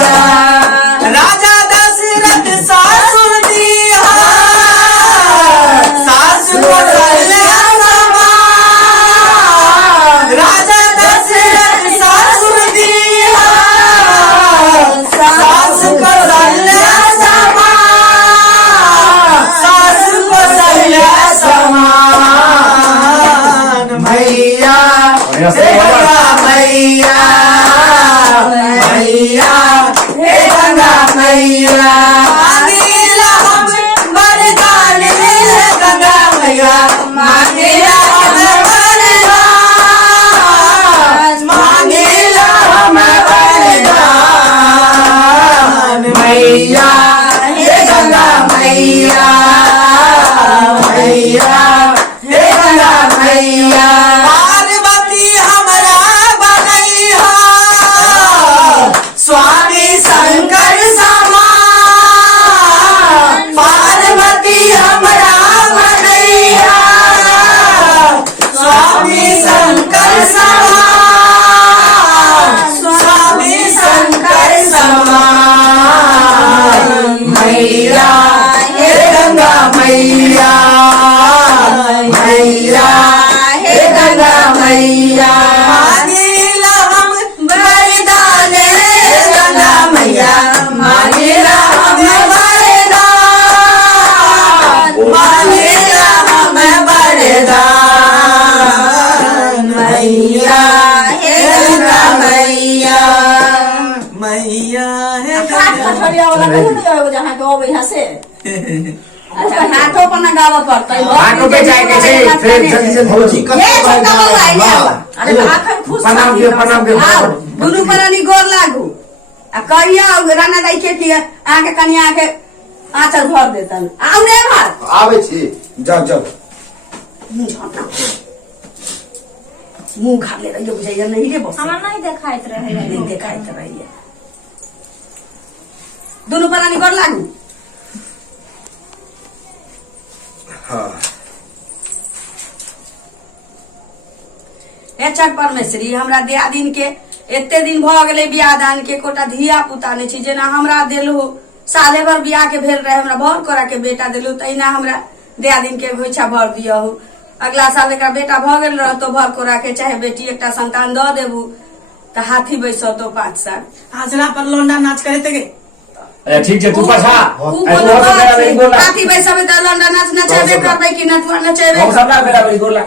मैया राजा दशरथ सासुर दिया सास कौशल्या समान राजा दशरथ सासुर दिया सास कौशल्या समान सास कौशल्या समान मैया मैया मैया हे गंगा मैया मांगेला हम वरदान हे गंगा मैया मांगेला हम वरदान मांगेला हम वरदान मैया हे गंगा मैया मैया हे गंगा मैया पार्वती हमरा बनैहा स्वामी शंकर समान पार्वती हमरा बनैहा स्वामी शंकर समान स्वामी शंकर समान मैया हे गंगा मैया मैया हे गंगा मैया मांगेला हम वरदान गंगा मैया मांगेला हम वरदान मांगेला हम वरदान मैया हे गंगा मैया मैया हे कठरिया वाला कहीं नहीं आएगा जहाँ के वो यहाँ से अच्छा हाथों पर ना गावा पड़ता है हाथों पे जाएंगे जी फिर जल्दी से भौजी ये छोटा वाला है अरे आखिर खुश प्रणाम के दुनू परानी गोर लागू आ कहिया राना दाई के किया आके कनिया के आंचल भर देतन आउ ने भात आवे छी जाओ जाओ मुंह खा ले रही बुझाइया नहीं रे बस हमरा नहीं देखाइत रहे नहीं देखाइत रही है दुनू परानी गोर लागू छठ परमेश्वरी हमरा दियादिन के एते दिन भ गेले बियाह दान के कोटा धिया पुता ने छी जेना हमरा देलहु साले भर बियाह के भेल रहे हमरा भर करा के बेटा देलहु तहिना हमरा दियादिन के घोइछा भर दियहु अगला साल एकरा बेटा भ गेल रहतो भर करा के चाहे बेटी एकटा संतान द देबू त हाथी बैसतो 5 साल हाजरा पर लौंडा नाच करे थे ठीक है तू पछा हाथी बैसबे त लंडा नाच नचेबे करबै कि नचुआ नचेबे हम सब ना बेरा बड़ी गोला